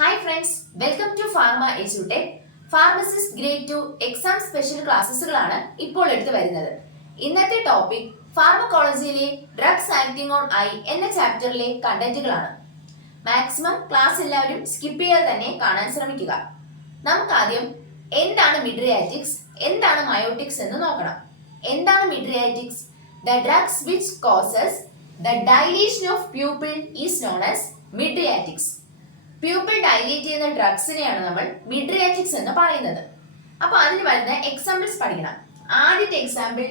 Hi friends, welcome to Pharma Edutech. Pharmacist Grade 2 exam special ക്ലാസ്സുകളാണ് ഇപ്പോൾ എടുത്തു വരുന്നത്. ഇന്നത്തെ ടോപ്പിക് ഫാർമക്കോളജിയിലെ ഡ്രഗ്സ് ആക്ടിംഗ് ഓൺ ഐ എന്ന ചാപ്റ്ററിലെ കണ്ടന്റുകളാണ്. മാക്സിമം ക്ലാസ് എല്ലാവരും സ്കിപ്പ് ചെയ്യാതെ തന്നെ കാണാൻ ശ്രമിക്കുക. നമുക്ക് ആദ്യം എന്താണ് മിഡ്രിയാറ്റിക്സ്, എന്താണ് മയോട്ടിക്സ് എന്ന് നോക്കണം. എന്താണ് മിഡ്രിയാറ്റിക്സ്? The drugs which causes the dilation of pupil is known as midriatics. Pupil dilate ചെയ്യുന്ന ഡ്രഗ്സിനെയാണ് നമ്മൾ മിഡ്രിയാറ്റിക്സ് എന്ന് പറയുന്നത്. അപ്പൊ അതിന് വരുന്ന എക്സാമ്പിൾസ് പഠിക്കണം. ആദ്യത്തെ example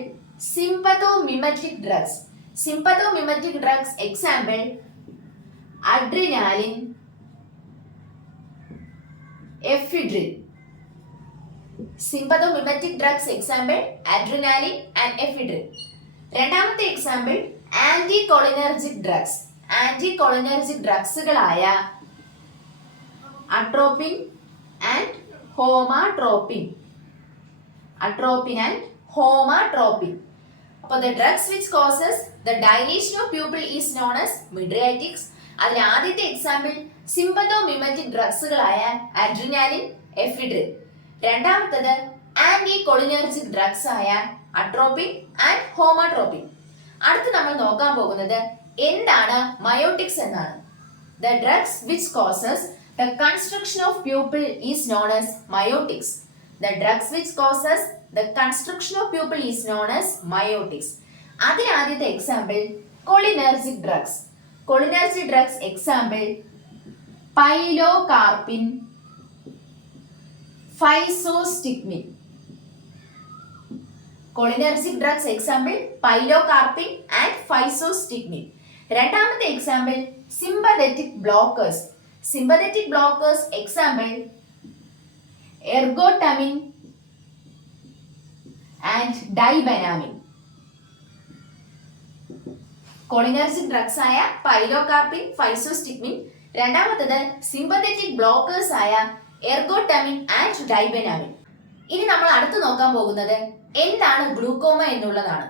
sympathomimetic drugs. Sympathomimetic drugs example adrenaline, ephedrine. Sympathomimetic drugs example adrenaline and ephedrine. രണ്ടാമത്തെ എക്സാമ്പിൾ ആന്റികോളിനർജിക് ഡ്രഗ്സ്. ആന്റികോളിനർജിക് ഡ്രഗ്സുകളായ atropine and homatropine. Atropine and homatropine. അപ്പോൾ the drugs which causes the dilation of pupil is known as midriatics. അതിൽ ആദ്യത്തെ example സിമ്പതോമിമറ്റിക് ഡ്രഗ്സുകളായ adrenaline, ephedrine. രണ്ടാമത്തത് ആന്റികോളിനർജിക് drugs ആയ atropine and ഹോമാട്രോപ്പിൻ. അടുത്ത് നമ്മൾ നോക്കാൻ പോകുന്നത് എന്താണ് മയോട്ടിക്സ് എന്നാണ്. The drugs which causes the construction of pupil is known as myotics. The drugs which causes the construction of pupil is known as myotics. അതിൽ ആദ്യത്തെ example cholinergic drugs. Cholinergic drugs example pilocarpine, physostigmine. Cholinergic drugs example pilocarpine and physostigmine. രണ്ടാമത്തെ example sympathetic blockers. Sympathetic blockers example ergotamine and dibenamine. Cholinergic drugs ആയ pilocarpine, physostigmine. രണ്ടാമത്തത് sympathetic blockers ആയ എർഗോട്ടമിൻ and ഡൈബനാമിൻ. ഇനി നമ്മൾ അടുത്ത് നോക്കാൻ പോകുന്നത് എന്താണ് ഗ്ലൂക്കോമ എന്നുള്ളതാണ്.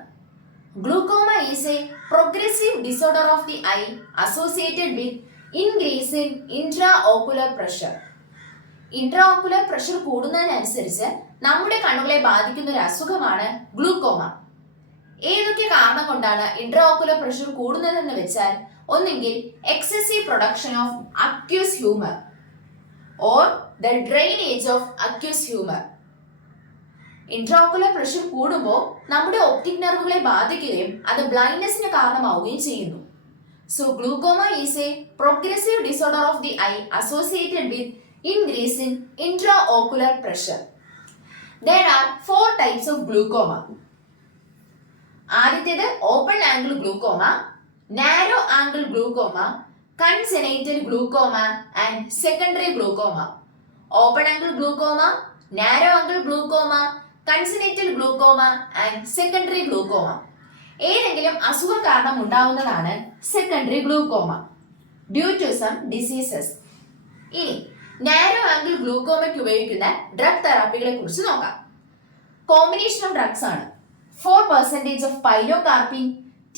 Glaucoma is a progressive disorder of the eye associated with increase in intraocular pressure. Intraocular pressure കൂടുന്നതിനനുസരിച്ച് നമ്മുടെ കണ്ണുകളെ ബാധിക്കുന്ന ഒരു അസുഖമാണ് ഗ്ലൂക്കോമ. ഏതൊക്കെ കാരണം കൊണ്ടാണ് ഇൻട്രാഓക്കുലർ പ്രഷർ കൂടുന്നതെന്ന് വെച്ചാൽ ഒന്നെങ്കിൽ excessive production of aqueous humour or the drainage of aqueous humour. Intraocular pressure കൂടുമ്പോൾ നമ്മുടെ ഒപ്റ്റിക് നെർവുകളെ ബാധിക്കുകയും അത് ബ്ലൈൻഡ്നെസ്സിന് കാരണമാവുകയും ചെയ്യുന്നു. So glaucoma is a progressive disorder of the eye associated with increase in intraocular pressure. There are 4 types of glaucoma. ആദ്യത്തേത് open angle glaucoma, narrow angle glaucoma, congenital glaucoma and secondary glaucoma. Open angle glaucoma, narrow angle glaucoma, congenital glaucoma and secondary glaucoma. ഏതെങ്കിലും അസുഖ കാരണം ഉണ്ടാവുന്നതാണ് secondary glaucoma due to some diseases. ഇനി narrow angle ഗ്ലൂക്കോമയ്ക്ക് ഉപയോഗിക്കുന്ന drug തെറാപ്പികളെ കുറിച്ച് നോക്കാം. Combination of drugs ആണ്. 4% of pilocarpine,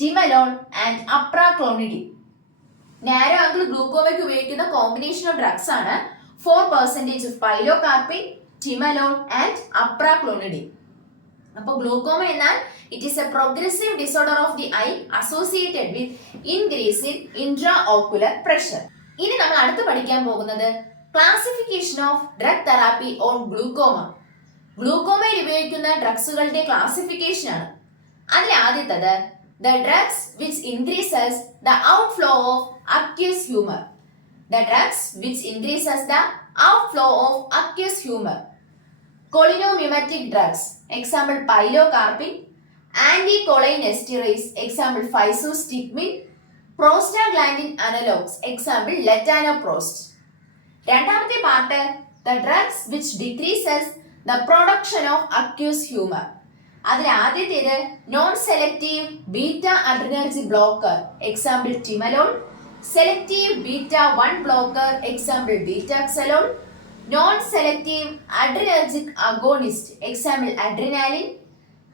ടിമലോൺ and അപ്രാക്ലോണിഡിൻ. Narrow angle ഗ്ലൂക്കോമയ്ക്ക് ഉപയോഗിക്കുന്ന കോമ്പിനേഷൻ ഓഫ് ഡ്രഗ്സ് ആണ് 4% of പൈലോകാർപ്പിൻ, ടിമലോൺ ആൻഡ് അപ്രാക്ലോണിഡിൻ. അപ്പോൾ ഗ്ലൂക്കോമ എന്നാൽ it is a progressive disorder of the eye associated with increase in intraocular pressure. ഇനി നമ്മൾ അടുത്ത് പഠിക്കാൻ പോകുന്നത് classification of drug therapy on glaucoma. ഗ്ലൂക്കോമയിൽ ഉപയോഗിക്കുന്ന ഡ്രഗ്സുകളുടെ ക്ലാസിഫിക്കേഷൻ ആണ്. അതിൽ ആദ്യത്തത് the drugs which increases the outflow of aqueous humour. The drugs which increases the outflow of aqueous humor. Cholinomimetic drugs, example pilocarpine. Anticholinesterase, example physostigmine. Prostaglandin analogues, example letanoprost. രണ്ടാമത്തെ part the drugs which decreases the production of aqueous humor. അതിൽ ആദ്യത്തേത് non selective beta adrenergic blocker, example timolol. Selective beta 1 blocker, example betaxolone. Non-selective adrenergic agonist, example adrenaline.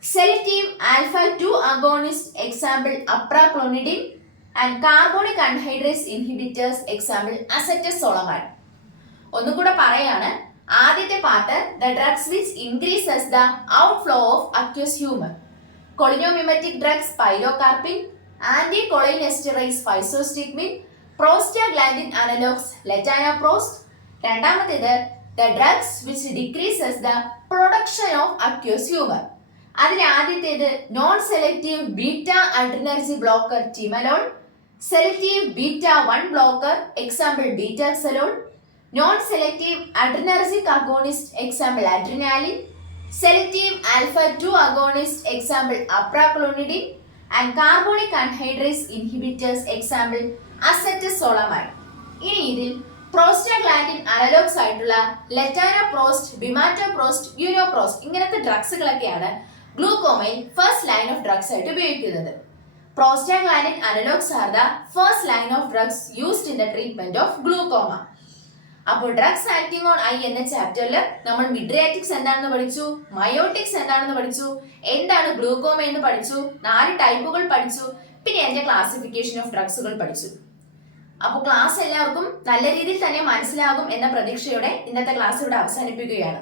Selective alpha 2 agonist, example apraglutinin. And carbonic anhydrase inhibitors, example acetazolamide. ഒന്നുകൂടെ പറയാണ്. ആദ്യത്തെ part the drugs which increases the outflow of aqueous humour. Cholinomimetic drugs pilocarpine, anti cholinesterase physostigmine, prostaglandin analogues latanoprost. രണ്ടാമത്തേത് the drugs which decreases the production of aqueous humour. അതിൽ ആദ്യത്തേത് non selective beta adrenergic blocker timolol, selective beta 1 blocker example betaxolol, non selective adrenergic agonist example adrenaline, selective alpha 2 agonist example apraclonidine and carbonic anhydrase inhibitors example acetazolamide. ഇനി ഇതിൽ prostaglandin analogues ആയിട്ടുള്ള ലെറ്റാനോപ്രോസ്റ്റ്, ബിമാറ്റോപ്രോസ്റ്റ്, യൂനോപ്രോസ്റ്റ് ഇങ്ങനത്തെ ഡ്രഗ്സുകളൊക്കെയാണ് ഗ്ലൂക്കോമയിൽ first line of drugs ആയിട്ട് ഉപയോഗിക്കുന്നത്. Prostaglandin analogues are the first line of drugs used in the treatment of glaucoma. അപ്പോൾ drugs acting on eye എന്ന ചാപ്റ്ററിൽ നമ്മൾ മിഡ്രിയാറ്റിക്സ് എന്താണെന്ന് പഠിച്ചു, മയോട്ടിക്സ് എന്താണെന്ന് പഠിച്ചു, എന്താണ് ഗ്ലൂക്കോമ എന്ന് പഠിച്ചു, 4 ടൈപ്പുകൾ പഠിച്ചു, പിന്നെ അതിന്റെ ക്ലാസിഫിക്കേഷൻ ഓഫ് ഡ്രഗ്സുകൾ പഠിച്ചു. അപ്പോൾ ക്ലാസ് എല്ലാവർക്കും നല്ല രീതിയിൽ തന്നെ മനസ്സിലാകും എന്ന പ്രതീക്ഷയോടെ ഇന്നത്തെ ക്ലാസ് ഇവിടെ അവസാനിപ്പിക്കുകയാണ്.